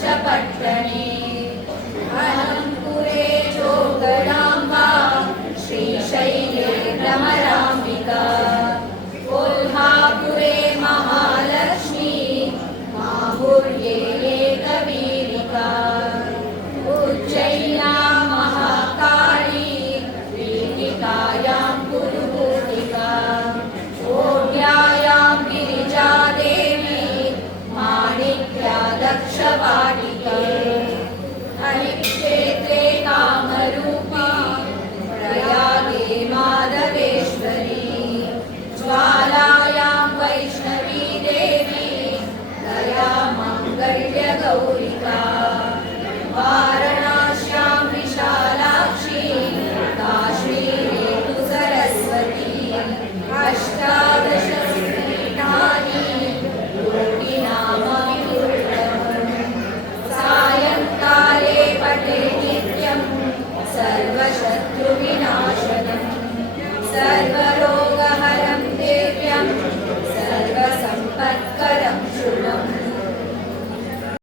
च पट्टणे अनन्तपुरे चोगडाम्बा श्रीशैले भ्रमराम्बिका कोल्हापुरे महालक्ष्मी माहुर्ये एकवीरिका उज्जयिन्यां महाकाली वेदिकायां गुरुपूजिका ओढ्यायां गिरिजादेवी माणिक्या दक्षवाटिका हरिक्षेत्रे कामरूपी प्रयागे माधवेश्वरी ज्वालायां वैष्णवी देवी दया माङ्गल्य गौरी